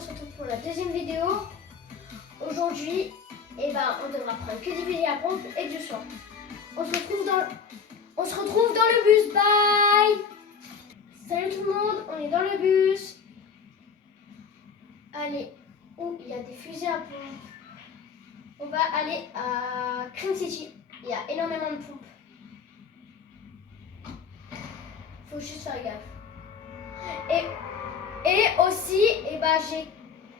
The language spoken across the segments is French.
on se retrouve pour la deuxième vidéo. Aujourd'hui, on devra prendre que du fusil à pompe et du soin. On se retrouve dans le bus. Bye. Salut tout le monde, on est dans le bus. Allez, où il y a des fusils à pompe. On va aller à Cream City. Il y a énormément de pompes. Faut juste faire gaffe. Et aussi, j'ai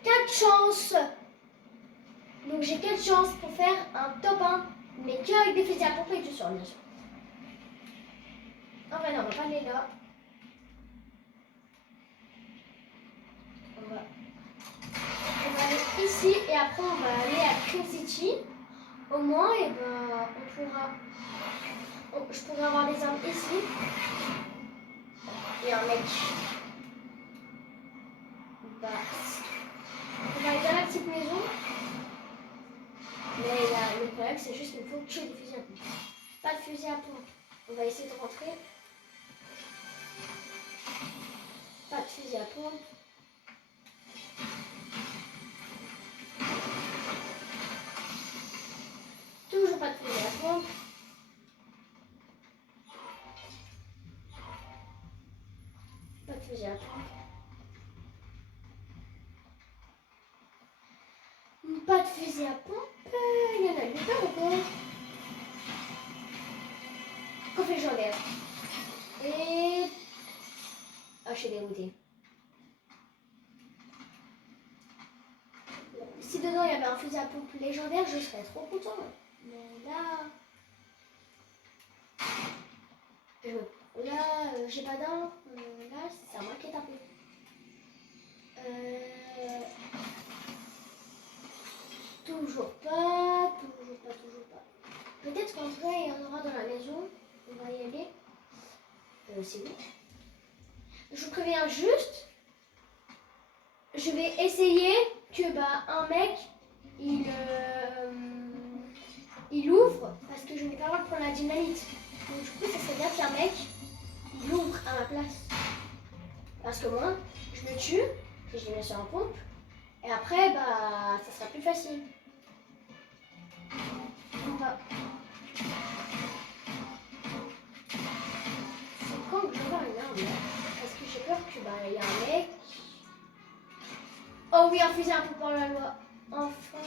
4 chances. Donc j'ai 4 chances pour faire un top 1, mais qu'avec des fusils à pompe et du soin, bien sûr. Non, mais non, on va pas aller là. On va aller ici et après on va aller à Cream City. Au moins, je pourrais avoir des armes ici. Et un mec. On va aller dans la petite maison. Mais le problème, c'est juste qu'il faut que des fusils à pompe. Pas de fusil à pompe. On va essayer de rentrer. Pas de fusil à pompe. Toujours pas de fusil à pompe. Pas de fusil à pompe. Pas de fusil à pompe. Il y en a une part ou quoi? Coffre légendaire. Et... Ah, je suis dégoûtée. Si dedans il y avait un fusil à pompe légendaire, je serais trop content. Mais là... j'ai pas d'arme. Là, ça m'inquiète un peu. Toujours pas. Peut-être qu'en vrai, il y en aura dans la maison. On va y aller. C'est bon. Je vous préviens juste. Je vais essayer que un mec, il ouvre parce que je n'ai pas le droit de prendre la dynamite. Donc du coup, ça serait bien qu'un mec, il ouvre à ma place. Parce que moi, je le tue, si je le mets sur un pompe. Et après, ça sera plus facile. On va... C'est quand que je vais avoir une arme là? Parce que j'ai peur que y a un mec. Oh oui, un fusil à pompe par la loi. Enfin.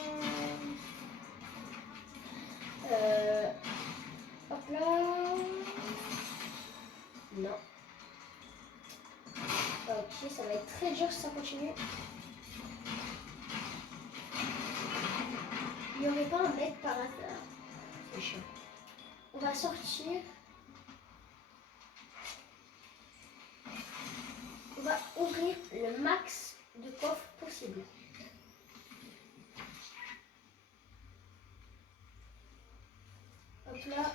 Hop là. Non. Ok, ça va être très dur si ça continue. Il n'y aurait pas un mec par hasard. C'est chiant. On va sortir. On va ouvrir le max de coffres possible. Hop là.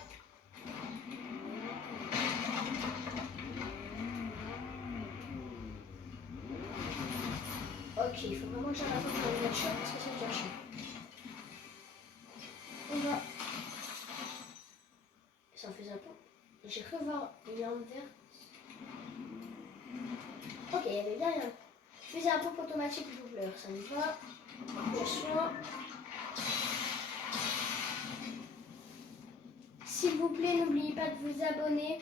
Ok, il faut vraiment que j'arrête de faire une voiture parce que c'est déjà chiant. On va... Ça me faisait un peu. J'ai cru voir une lampe verte. Ok, il y avait bien rien. Je faisais un pompe automatique doubleur, ça me va. Le soin. S'il vous plaît, n'oubliez pas de vous abonner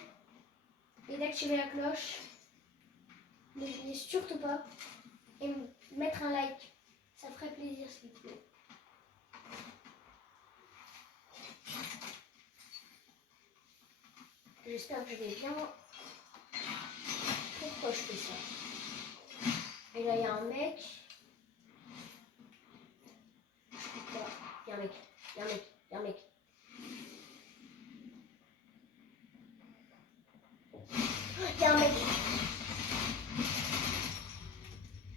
et d'activer la cloche. N'oubliez surtout pas. Et mettre un like. Ça ferait plaisir, s'il vous plaît. J'espère que je vais bien. Pourquoi je fais ça? Et là, il y a un mec. Je sais pas. Il y a un mec. Il y a un mec. Il y a un mec. Il y a un mec.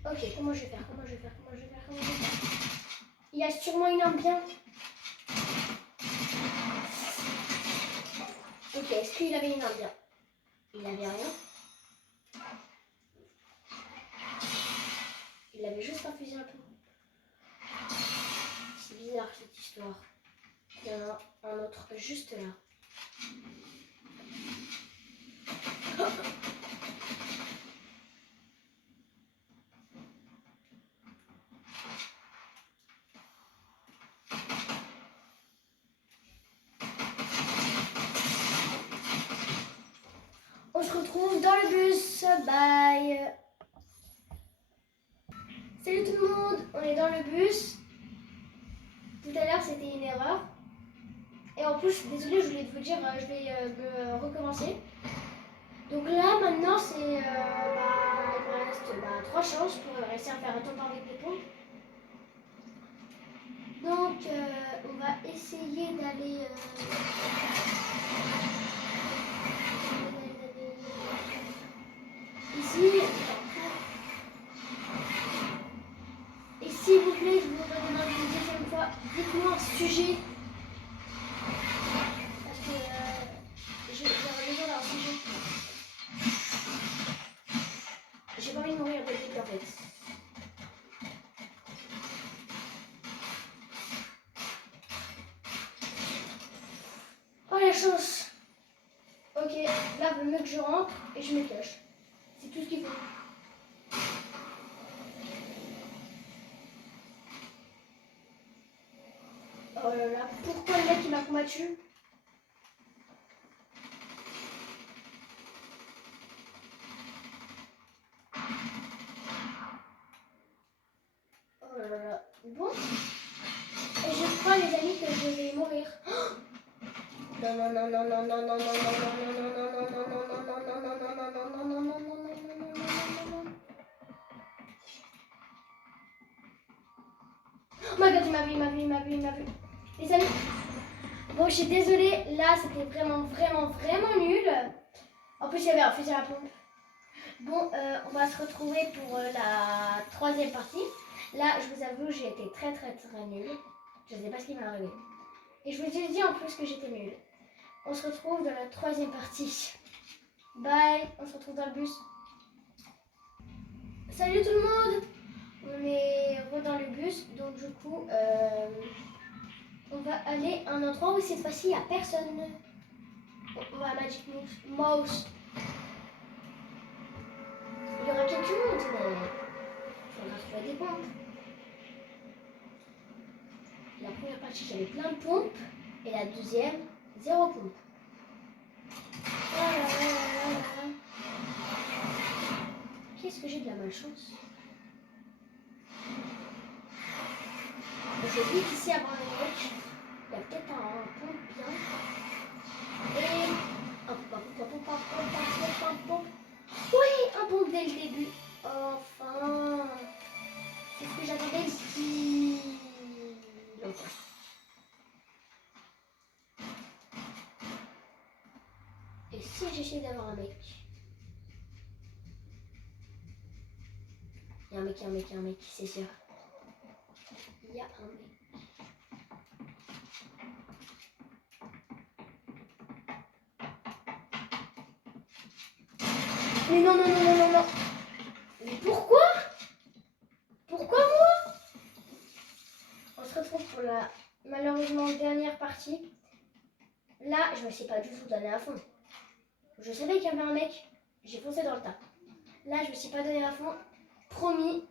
Ok, comment je vais faire? Il y a sûrement une arme bien. Ok, est-ce qu'il avait une arme bien? Il avait rien. Il avait juste un fusil à pompe. C'est bizarre cette histoire. Il y en a un autre juste là. bye. Salut tout le monde, on est dans le bus. Tout à l'heure c'était une erreur. Et en plus, désolé, je voulais vous dire, je vais me recommencer. Donc là maintenant c'est, il me reste 3 chances pour réussir à faire un temps avec les pompes. Donc on va essayer d'aller... ici. Et s'il vous plaît, je vous redemande une deuxième fois, dites-moi un sujet. Parce que j'aurais besoin d'un sujet. J'ai pas envie de mourir de vite en fait. Oh la chance. Ok, là vaut mieux que je rentre et je m'écloche. C'est tout ce qu'il faut. Oh là là, pourquoi le mec il m'a combattu? Oh là là, bon. Et je crois les amis que je vais mourir. Non non non non non non non non non non non non non non non non. Oh my god, il m'a vu. Les amis, bon, je suis désolée, là c'était vraiment nul. En plus, il y avait un fusil à pompe. Bon, on va se retrouver pour la 3e partie. Là, je vous avoue, j'ai été très nulle. Je ne sais pas ce qui m'est arrivé. Et je vous ai dit en plus que j'étais nulle. On se retrouve dans la 3e partie. Bye, on se retrouve dans le bus. Salut tout le monde! On est dans le bus, donc du coup, on va aller à un endroit où cette fois-ci il n'y a personne. On va à Magic Mouse. Il y aura quelques monde, mais on va trouver des pompes. La première partie, j'avais plein de pompes, et la deuxième, 0 pompe. Qu'est-ce que j'ai de la malchance? Je vis ici avant le match. Il y a peut-être un pompe bien. Et oui, un pompe dès le début. Enfin, c'est ce que j'attendais depuis longtemps. Et si j'essaie d'avoir un mec? Il y a un mec, c'est sûr. Il y a un mec. Mais non. Mais pourquoi? Pourquoi moi? On se retrouve pour la malheureusement dernière partie. Là, je me suis pas du tout donné à fond. Je savais qu'il y avait un mec, j'ai foncé dans le tas. Là, je me suis pas donné à fond. Promis,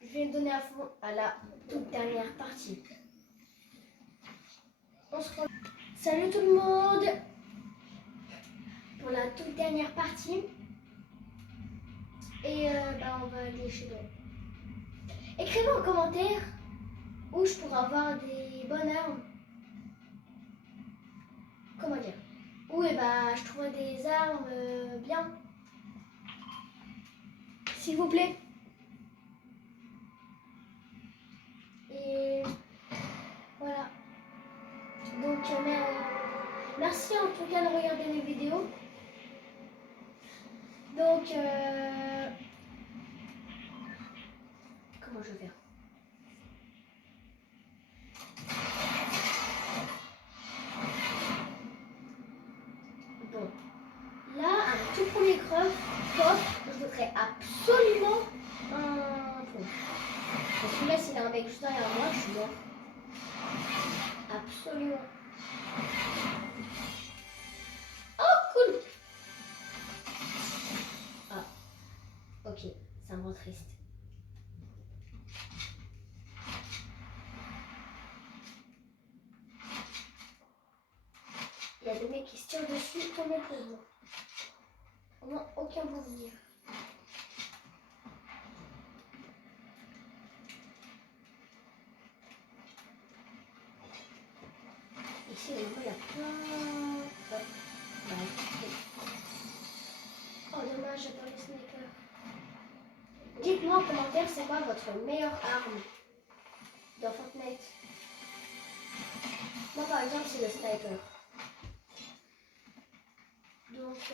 je vais me donner à fond à la toute dernière partie. On se retrouve. Salut tout le monde! Pour la toute dernière partie. Et on va aller chez nous. Écrivez en commentaire où je pourrais avoir des bonnes armes. Comment dire? Où je trouverai des armes bien. S'il vous plaît. Et voilà. Donc merci en tout cas de regarder mes vidéos. Donc comment je vais faire? Bon, là, un tout premier coffre, je voudrais absolument un fond. Parce que là, s'il y a un mec juste derrière moi, je suis mort. Absolument. Oh, cool! Ah, ok, ça me rend triste. Il y a des mecs qui se tirent dessus comme un pauvre. Oh Non, aucun bon dire. Ici, il y a plein... Hop. Oh, dommage, j'ai pas le sniper. Dites-moi en commentaire, c'est quoi votre meilleure arme dans Fortnite? Moi, par exemple, c'est le sniper. Donc,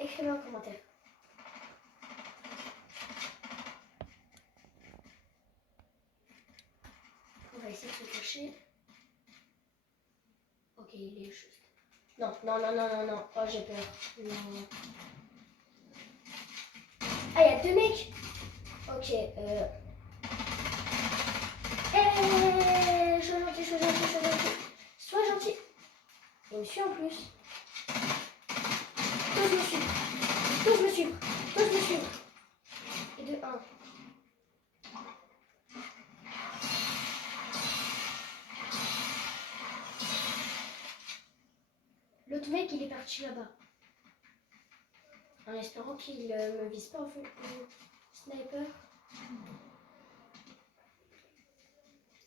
écrivez en commentaire. On va essayer de se cacher. Ok, il est juste. Non, non, non, non, non, non. Oh, j'ai peur. Non. Ah, il y a deux mecs. Ok, sois gentil, sois gentil, sois gentil. Sois gentil. Il me suit en plus. Tous me suivre. Tous me suivre. Tous me suivre. Et de 1. L'autre mec, il est parti là-bas. En espérant qu'il me vise pas au fond. Sniper.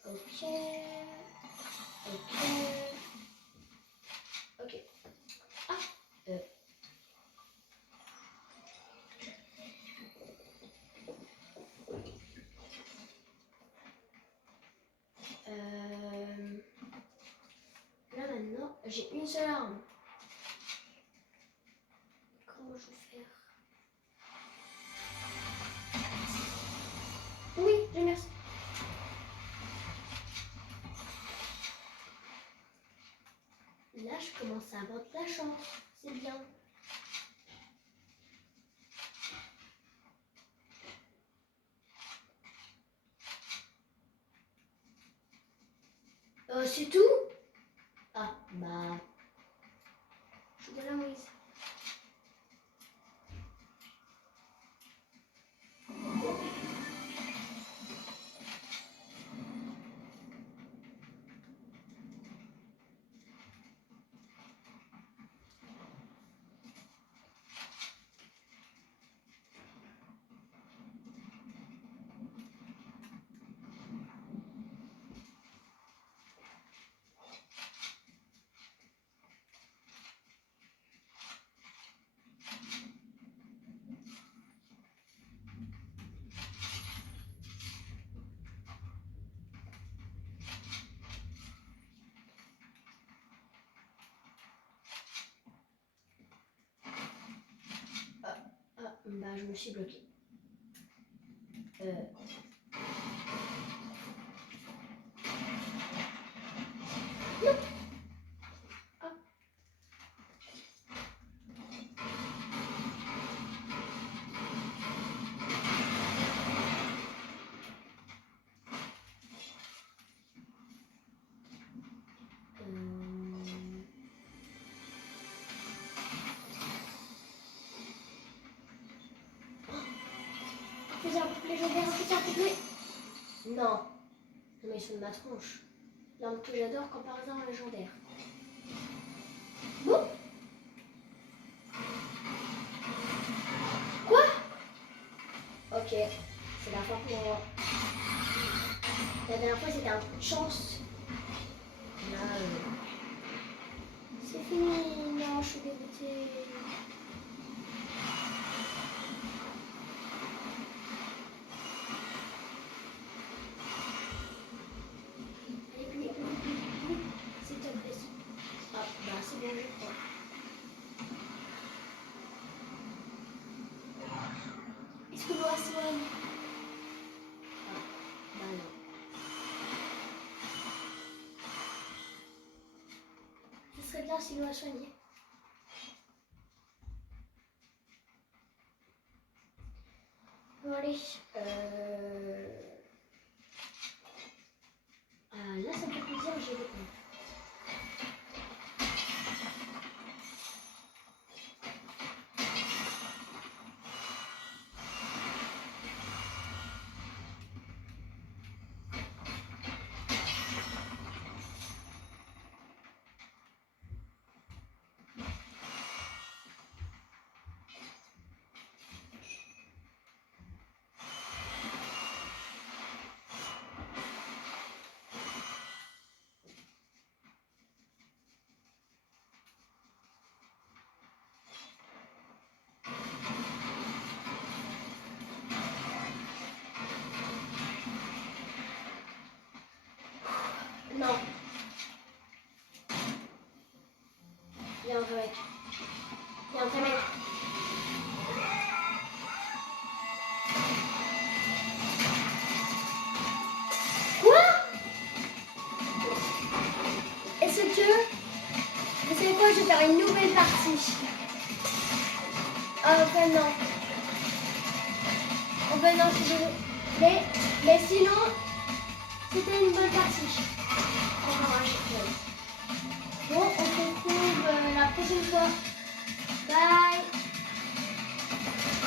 Ok. Ok. Ok. Ah. Là maintenant, j'ai une seule arme. Comment je vais faire? Oui, je merci. Là, je commence à avoir de la chance. C'est bien. C'est tout? Ah, bah. Je suis de la Moïse. Bah, je me suis bloquée. Non. Ah. Fais un couple légendaire, fais un couple. Non. Mais ils sont de ma tronche. L'arme que j'adore quand par hasard en légendaire. Bon. Quoi? Ok. C'est la fin pour moi. La dernière fois c'était un coup de chance. Là, c'est fini. Non, je suis dégoûtée. Est-ce que l'on soigne? Ah, bah non. Ce serait bien si l'on a soigné. Bon allez, là ça me fait plaisir, j'ai des pompes. faire une nouvelle partie. Enfin non. Enfin non, je suis désolée. Mais sinon, c'était une bonne partie. On va racheter.